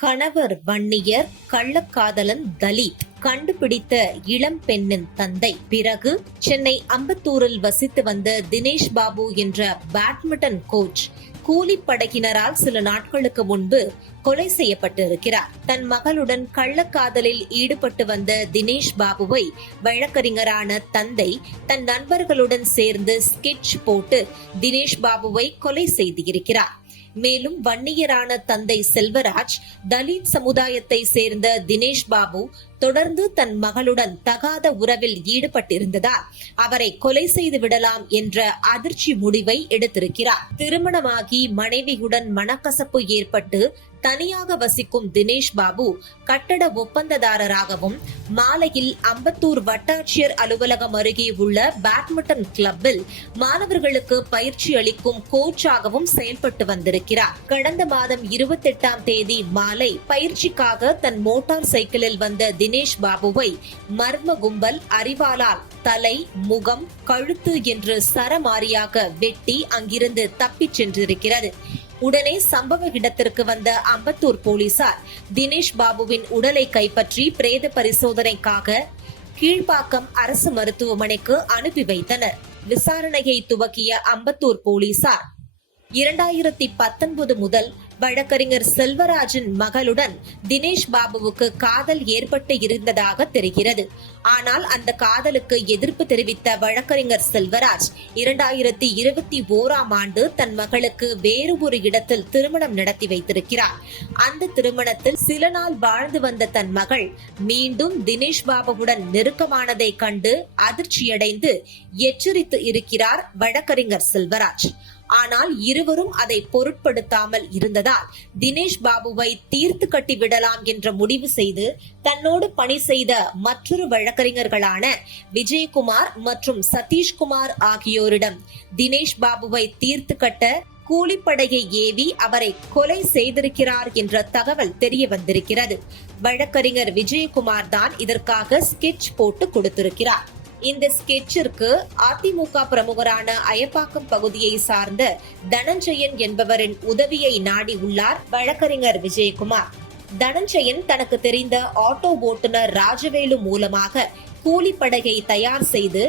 கணவர் வன்னியர் கள்ளக்காதலன் தலித் கண்டுபிடித்த இளம் பெண்ணின் தந்தை. பிறகு சென்னை அம்பத்தூரில் வசித்து வந்த தினேஷ் பாபு என்ற பேட்மிண்டன் கோச் கூலிப்படகினரால் சில நாட்களுக்கு முன்பு கொலை செய்யப்பட்டிருக்கிறார். தன் மகளுடன் கள்ளக்காதலில் ஈடுபட்டு வந்த தினேஷ் பாபுவை வழக்கறிஞரான தந்தை தன் நண்பர்களுடன் சேர்ந்து ஸ்கெட்ச் போட்டு தினேஷ் பாபுவை கொலை செய்திருக்கிறார். மேலும் வன்னியரான தந்தை செல்வராஜ் தலித் சமுதாயத்தை சேர்ந்த தினேஷ் பாபு தொடர்ந்து தன் மகளுடன் தகாத உறவில் ஈடுபட்டிருந்ததால் அவரை கொலை செய்து விடலாம் என்ற அதிர்ச்சி முடிவை எடுத்திருக்கிறார். திருமணமாகி மனைவியுடன் மனக்கசப்பு ஏற்பட்டு தனியாக வசிக்கும் தினேஷ் பாபு கட்டட ஒப்பந்ததாரராகவும் மாலையில் அம்பத்தூர் வட்டாட்சியர் அலுவலகம் அருகே உள்ள பேட்மிண்டன் கிளப்பில் மாணவர்களுக்கு பயிற்சி அளிக்கும் கோச்சாகவும் செயல்பட்டு வந்திருக்கிறார். கடந்த மாதம் இருபத்தி எட்டாம் தேதி மாலை பயிற்சிக்காக தன் மோட்டார் சைக்கிளில் வந்த தினேஷ் தினேஷ் பாபுவை மர்ம கும்பல் அறிவாளால் தலை முகம் கழுத்து என்று சரமாரியாக வெட்டி அங்கிருந்து தப்பிச் சென்றிருக்கிறது. உடனே சம்பவ இடத்திற்கு வந்த அம்பத்தூர் போலீசார் தினேஷ் பாபுவின் உடலை கைப்பற்றி பிரேத பரிசோதனைக்காக கீழ்ப்பாக்கம் அரசு மருத்துவமனைக்கு அனுப்பி வைத்தனர். விசாரணையை துவக்கிய அம்பத்தூர் போலீசார் இரண்டாயிரத்தி பத்தொன்பது முதல் வழக்கறிஞர் செல்வராஜின் மகளுடன் தினேஷ் பாபுவுக்கு காதல் ஏற்பட்டு இருந்ததாக தெரிகிறது. ஆனால் அந்த காதலுக்கு எதிர்ப்பு தெரிவித்த வழக்கறிஞர் செல்வராஜ் இரண்டாயிரத்தி இருபத்தி ஓராம் ஆண்டு தன் மகளுக்கு வேறு ஒரு இடத்தில் திருமணம் நடத்தி வைத்திருக்கிறார். அந்த திருமணத்தில் சில நாள் வாழ்ந்து வந்த தன் மகள் மீண்டும் தினேஷ் பாபுவுடன் நெருக்கமானதை கண்டு அதிர்ச்சியடைந்து எச்சரித்து இருக்கிறார் வழக்கறிஞர் செல்வராஜ். ஆனால் இருவரும் அதை பொருட்படுத்தாமல் இருந்ததால் தினேஷ் பாபுவை தீர்த்து கட்டி விடலாம் என்ற முடிவு செய்து தன்னோடு பணி செய்த மற்றொரு வழக்கறிஞர்களான விஜயகுமார் மற்றும் சதீஷ்குமார் ஆகியோரிடம் தினேஷ் பாபுவை தீர்த்து கட்ட கூலிப்படையை ஏவி அவரை கொலை செய்திருக்கிறார் என்ற தகவல் தெரிய வந்திருக்கிறது. வழக்கறிஞர் விஜயகுமார் தான் இதற்காக ஸ்கெட்ச் போட்டு கொடுத்திருக்கிறார். இந்த ஸ்கெட்சிற்கு அதிமுக பிரமுகரான அயப்பாக்கம் பகுதியை சார்ந்த தனஞ்சயன் என்பவரின் உதவியை நாடி உள்ளார் வழக்கறிஞர் விஜயகுமார். தனஞ்சயன் தனக்கு தெரிந்த ஆட்டோ ஓட்டுநர் ராஜவேலு மூலமாக கூலிப்படகை தயார் செய்து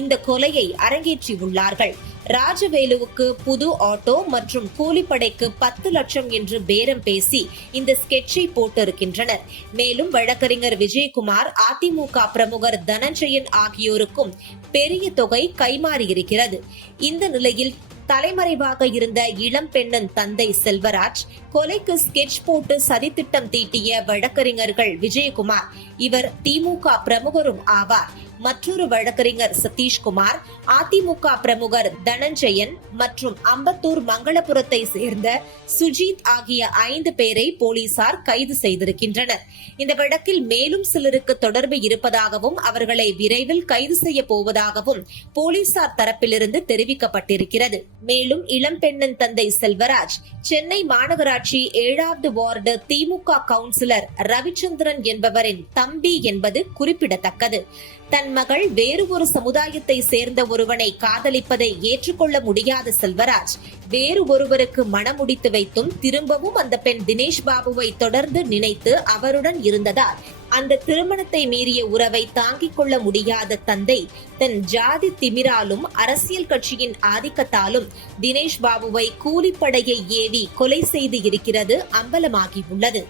இந்த கொலையை அரங்கேற்றி உள்ளார்கள். ராஜவேலுவுக்கு புது ஆட்டோ மற்றும் கூலிப்படைக்கு பத்து லட்சம் என்று பேரம் பேசி இந்த ஸ்கெட்சை போட்டிருக்கின்றனர். மேலும் வழக்கறிஞர் விஜயகுமார் அதிமுக பிரமுகர் தனஞ்சயன் ஆகியோருக்கும் பெரிய தொகை கைமாறியிருக்கிறது. இந்த நிலையில் தலைமறைவாக இருந்த இளம் பெண்ணின் தந்தை செல்வராஜ் கொலைக்கு ஸ்கெட்ச் போட்டு சதித்திட்டம் தீட்டிய வழக்கறிஞர்கள் விஜயகுமார். இவர் திமுக பிரமுகரும் ஆவார். மற்றொரு வழக்கறிஞர் சதீஷ்குமார் அதிமுக பிரமுகர் தனஞ்சயன் மற்றும் அம்பத்தூர் மங்களபுரத்தை சேர்ந்த சுஜித் ஆகிய ஐந்து பேரை போலீசார் கைது செய்திருக்கின்றனர். இந்த வழக்கில் மேலும் சிலருக்கு தொடர்பு இருப்பதாகவும் அவர்களை விரைவில் கைது செய்ய போவதாகவும் போலீசார் தரப்பிலிருந்து தெரிவிக்கப்பட்டிருக்கிறது. மேலும் இளம்பெண்ணின் தந்தை செல்வராஜ் சென்னை மாநகராட்சி ஏழாவது வார்டு திமுக கவுன்சிலர் ரவிச்சந்திரன் என்பவரின் தம்பி என்பது குறிப்பிடத்தக்கது. தன் மகள் வேறு ஒரு சமுதாயத்தை சேர்ந்த ஒருவனை காதலிப்பதை ஏற்றுக்கொள்ள முடியாத செல்வராஜ் வேறு ஒருவருக்கு மனமுடித்து வைத்தும் திரும்பவும் அந்த பெண் தினேஷ் பாபுவை தொடர்ந்து நினைத்து அவருடன் இருந்ததால் அந்த திருமணத்தை மீறிய உறவை தாங்கிக் கொள்ள முடியாத தந்தை தன் ஜாதி திமிராலும் அரசியல் கட்சியின் ஆதிக்கத்தாலும் தினேஷ் பாபுவை கூலிப்படையை ஏவி கொலை செய்து இருக்கிறது அம்பலமாகியுள்ளது.